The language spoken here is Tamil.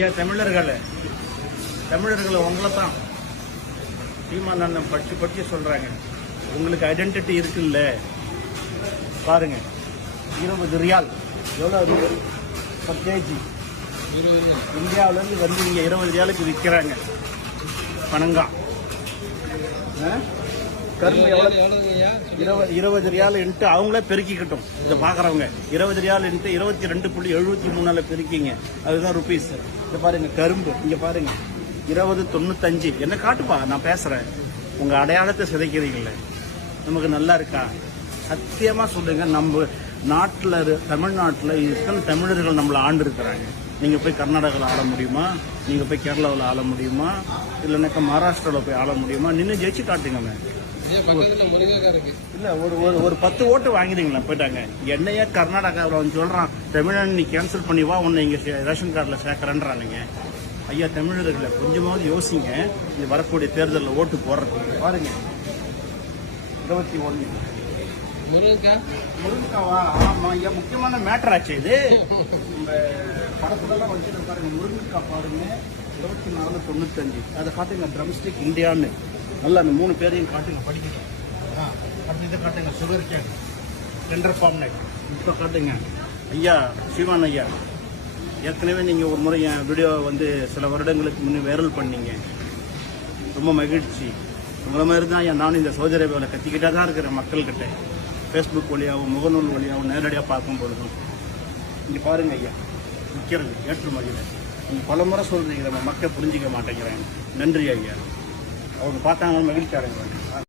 ஐயா தமிழர்களை உங்களை தான் சீமான் அண்ணன் படிச்சு சொல்றாங்க. உங்களுக்கு ஐடென்டிட்டி இருக்குல்ல, பாருங்க 20 ரியால் எவ்வளோ பர் கேஜி இந்தியாவிலேருந்து வந்து இங்கே 20 ரியாலுக்கு விற்கிறாங்க. பனங்கா கரும்பு எவ்வளோ 20 ரியால் இன்ட்டு அவங்களே பெருக்கிக்கிட்டோம். இதை பார்க்குறவங்க 20 ரியால் இன்ட்டு 22.73 பெருக்கிங்க, அதுதான் ருபீஸ். இதை பாருங்க கரும்பு, இங்கே பாருங்க 20.95. என்ன காட்டுப்பா, நான் பேசுகிறேன். உங்கள் அடையாளத்தை சிதைக்கிறீங்களே, நமக்கு நல்லா இருக்கா? சத்தியமாக சொல்லுங்க, நம்ம நாட்டில் தமிழ்நாட்டில் இத்தனை தமிழர்கள் நம்மளை ஆண்டு இருக்கிறாங்க. நீங்கள் போய் கர்நாடகாவில் ஆள முடியுமா? நீங்கள் போய் கேரளாவில் ஆள முடியுமா? இல்லைனாக்கா மகாராஷ்டிராவில் போய் ஆள முடியுமா? நின்று ஜெயிச்சு காட்டுங்க. இல்லை ஒரு 10 ஓட்டு வாங்கிடுங்களா போயிட்டாங்க. என்னையா கர்நாடகாவில் வந்து சொல்கிறான், தமிழன் நீ கேன்சல் பண்ணி வா, உன்னை இங்கே ரேஷன் கார்டில் சேர்க்குறேன்றானுங்க. ஐயா தமிழர்களை கொஞ்சமாவது யோசிங்க. இது வரக்கூடிய தேர்தலில் ஓட்டு போடுறதுக்கு பாருங்க. 21 முருங்கைக்காவா? ஆமாம் ஐயா, முக்கியமான மேட்டர் ஆச்சு இது. நம்ம படத்துலலாம் வச்சுட்டு பாருங்க, முருங்கைக்காய் பாருங்க 24.95. அதை காட்டுங்க, ட்ரம்ஸ்டிக் இந்தியான்னு நல்லா அந்த 3 பேரையும் காட்டுங்க, படிக்கணும். அடுத்து இதை காட்டுங்க, sugar cane tender form net. இப்போ காட்டுங்க ஐயா சீமான் ஐயா, ஏற்கனவே நீங்கள் ஒரு முறை என் வீடியோ வந்து சில வருடங்களுக்கு முன்னே வைரல் பண்ணீங்க. ரொம்ப மகிழ்ச்சி. உங்களை மாதிரி தான் நானும் இந்த சௌதி அரேபியாவில் கத்திக்கிட்டே தான் இருக்கிறேன் மக்கள்கிட்ட. ஃபேஸ்புக் வழியாகவும் முகநூல் வழியாகவும் நேரடியாக பார்க்கும் பொழுதும். இங்கே பாருங்கள் ஐயா, விற்கிறது ஏற்றுமதியில் நீங்கள் பல முறை சொல்கிறீங்க, நம்ம மக்கள் புரிஞ்சிக்க மாட்டேங்கிறாங்க. நன்றி ஐயா. அவங்க பார்த்தாங்க மகிழ்ச்சி அடைகிறாங்க.